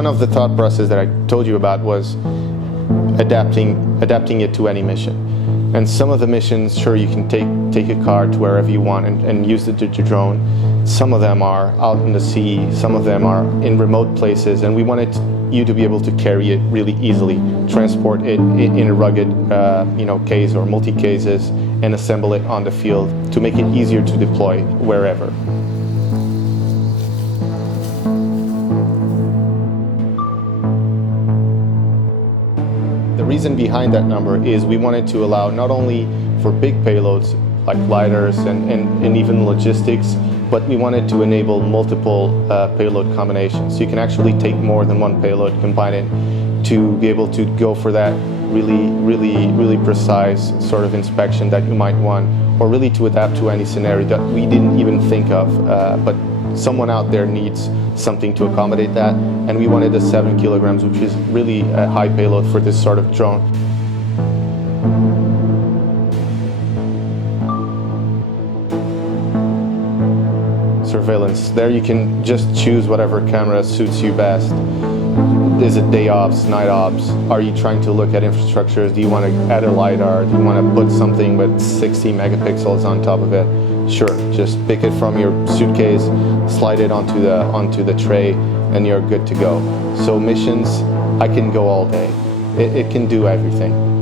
one of the thought process that I told you about was adapting it to any mission. And some of the missions, sure, you can take a car to wherever you want and use the drone. Some of them are out in the sea, some of them are in remote places, and we wanted you to be able to carry it really easily, transport it in a rugged case or multi-cases, and assemble it on the field to make it easier to deploy wherever. The reason behind that number is we wanted to allow not only for big payloads like gliders and even logistics, but we wanted to enable multiple payload combinations. So you can actually take more than one payload, combine it to be able to go for that really precise sort of inspection that you might want, or really to adapt to any scenario that we didn't even think of, but someone out there needs something to accommodate that, and we wanted the 7 kilograms, which is really a high payload for this sort of drone. Surveillance. There you can just choose whatever camera suits you best. Is it day ops, night ops? Are you trying to look at infrastructures? Do you want to add a LiDAR? Do you want to put something with 60 megapixels on top of it? Sure, just pick it from your suitcase, slide it onto the tray, and you're good to go. So missions, I can go all day. It can do everything.